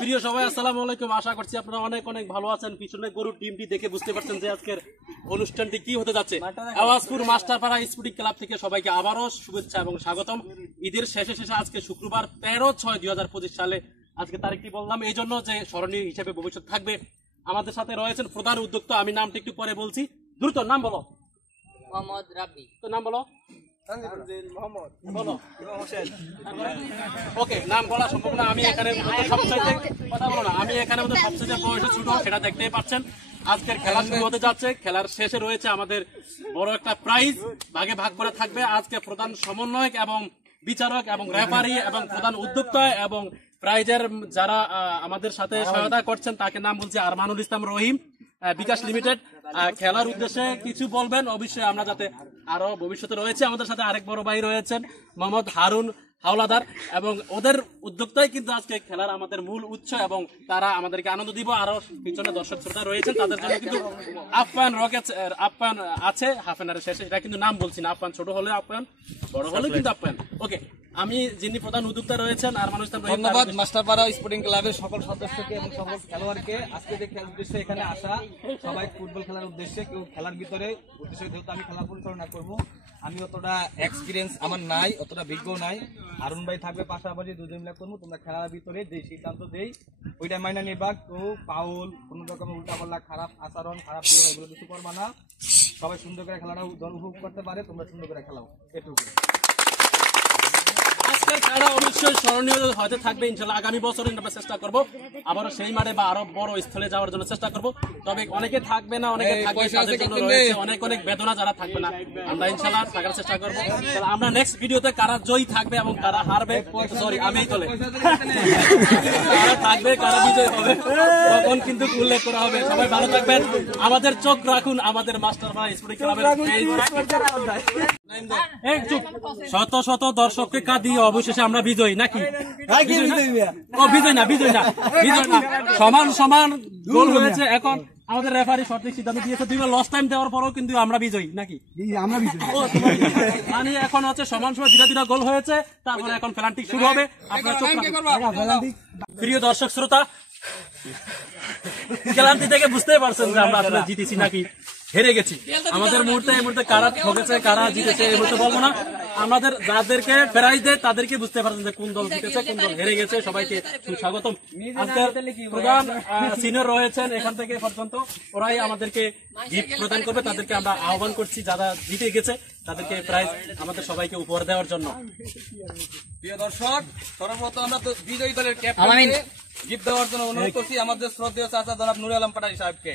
প্রিয় সবাই আসসালামু আলাইকুম। আশা করছি আপনারা অনেক অনেক ভালো আছেন। পিছনে গরুর টিমটি দেখে বুঝতে পারছেন যে আজকের অনুষ্ঠানটি কি হতে যাচ্ছে। আওয়াজপুর মাস্টারপাড়া স্পোর্টিং ক্লাব থেকে সবাইকে আবারও শুভেচ্ছা এবং স্বাগতম। ঈদের শেষে আজকে শুক্রবার 13/6/2025 সালে আজকে তারিখটি বললাম এই জন্য যে স্মরণীয় হিসেবে ভবিষ্যৎ থাকবে। আমাদের সাথে রয়েছেন প্রধান উদ্যোক্তা, আমি নামটা একটু পরে বলছি। দ্রুত নাম বলো। মোহাম্মদ রাব্বি। তো নাম বলো। ওকে, নাম বলা সম্ভব না। আমি এখানে সবচাইতে কথা বলো না, আমি এখানে সবচেয়ে বয়সে ছোট, সেটা দেখতেই পাচ্ছেন। আজকের খেলা শুরু হতে যাচ্ছে। খেলার শেষে রয়েছে আমাদের বড় একটা প্রাইজ, ভাগে ভাগ করে থাকবে। আজকে প্রধান সমন্বয়ক এবং বিচারক এবং রেফারি এবং প্রধান উদ্যোক্তা এবং প্রাইজের যারা আমাদের সাথে সহায়তা করছেন তাকে নাম বলছি আরমানুল ইসলাম রহিম, বিকাশ লিমিটেড। খেলার উদ্দেশ্যে কিছু বলবেন অবশ্যই, আমরা যাতে আরো ভবিষ্যতে রয়েছে। আমাদের সাথে আরেক বড় ভাই রয়েছেন মোহাম্মদ হারুন হাওলাদার, এবং ওদের উদ্যোক্তাই কিন্তু আজকে খেলার আমাদের মূল উৎস এবং তারা আমাদেরকে আনন্দ দিব। আরো পিছনে দর্শক শ্রোতা রয়েছেন, তাদের জন্য কিন্তু আপ্যায়ন রকেট আপ্যায়ন আছে হাফ এন আওয়ারের শেষে। এটা কিন্তু নাম বলছি না, আপ্যায়ন ছোট হলে আপ্যায়ন, বড় হলে কিন্তু আপ্যায়ন। ওকে, আমি যিনি প্রধান উদ্যোক্তা রয়েছেন আরমানুল ইসলাম রহিম। ধন্যবাদ মাস্টারপাড়া স্পোর্টিং ক্লাবের সকল সদস্যকে এবং সকল খেলোয়াড়কে আজকে যে খেলার উদ্দেশ্যে এখানে আসা। সবাই ফুটবল খেলার উদ্দেশ্যে, কেউ খেলার ভিতরে উদ্দেশ্যে। যেহেতু আমি খেলা পরিচালনা করবো, আমি অতটা এক্সপিরিয়েন্স আমার নাই, অতটা বিজ্ঞ নাই। হারুন ভাই থাকবে পাশাপাশি, দুজন মিলে করবো। তোমরা খেলার ভিতরে যে সিদ্ধান্ত দেই ওইটা মাইনা নিবা। কেউ পাউল, কোন রকমের উল্টাপাল্লা খারাপ আচরণ, খারাপ এগুলো কিছু করবা না। সবাই সুন্দর করে খেলাটা উপভোগ করতে পারে, তোমরা সুন্দর করে খেলাও, এটুকু। আজকের খেলা অবশ্যই স্মরণীয় হতে থাকবে ইনশাল্লাহ। আগামী বছর আমরা চেষ্টা করবো আবারও সেই মাঠে বা আরো বড় স্থলে যাওয়ার জন্য চেষ্টা করবো। তবে অনেকে থাকবে না, অনেকে থাকবে, তাদের জন্য রয়েছে অনেক অনেক বেদনা। যারা থাকবে না আমরা ইনশাল্লাহ থাকার চেষ্টা করবো। আমরা নেক্সট ভিডিওতে কারা জয়ী থাকবে এবং কারা হারবে, সরি আমি তোলে কারা থাকবে কারা বিজয় হবে তখন কিন্তু উল্লেখ করা হবে। সবাই ভালো থাকবেন, আমাদের চোখ রাখুন আমাদের মাস্টারপাড়া স্পোর্টিং ক্লাবের। শত শত দর্শককে কাঁদিয়ে অবশেষে আমরা বিজয়ী নাকি? বিজয় না সমান সমান গোল হয়েছে। এখন আমাদের রেফারি সঠিক সিদ্ধান্ত দিয়েছে, 2 বার লস টাইম দেওয়ার পরেও কিন্তু আমরা বিজয়ী নাকি? মানে এখন হচ্ছে সমান সময় 2টা গোল হয়েছে। তারপরে এখন পেনাল্টি শুরু হবে। আপনার প্রিয় দর্শক শ্রোতা, পেনাল্টি থেকে বুঝতেই পারছেন যে আমরা আসলে জিতেছি নাকি হেরে গেছি। আমাদের এই মুহূর্তে কারা ঠকেছে কারা জিতেছে এই মুহূর্তে বলবো না। আমাদের যাদেরকে প্রাইজ দেয় তাদেরকে বুঝতে পারছেন যে কোন দল জিতেছে কোন দল হেরে গেছে। সবাইকে সুস্বাগতম। আজকের প্রধান সিনিয়র রয়েছেন এখান থেকে পর্যন্ত, ওরাই আমাদেরকে গিফট প্রদান করবে। তাদেরকে আমরা আহ্বান করছি যারা জিতে গেছে তাদেরকে প্রাইজ আমাদের সবাইকে উপহার দেওয়ার জন্য। প্রিয় দর্শক, সর্বপ্রথম আমরা তো বিজয়ী দলের ক্যাপ্টেনকে গিফট দেওয়ার জন্য অনুরোধ করছি আমাদের শ্রদ্ধেয় চাচা জনাব নুরে আলম পাটারি সাহেবকে।